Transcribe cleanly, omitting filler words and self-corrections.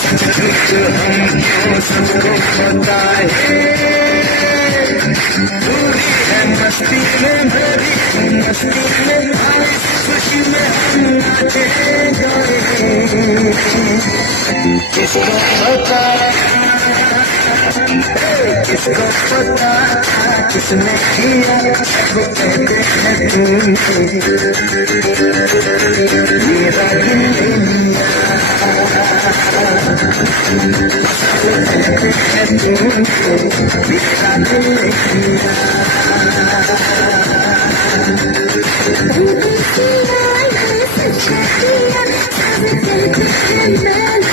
सचमुच हमको सबको पता है, पूरी है मस्ती में भरी मस्ती में, इस खुशी में हम नाचे गाए। किसको पता, किसको पता किसने किया, सब कहते हैं तू मेरा दिल दुनिया, सब कहते हैं तू मेरा दिल दुनिया। Thank you.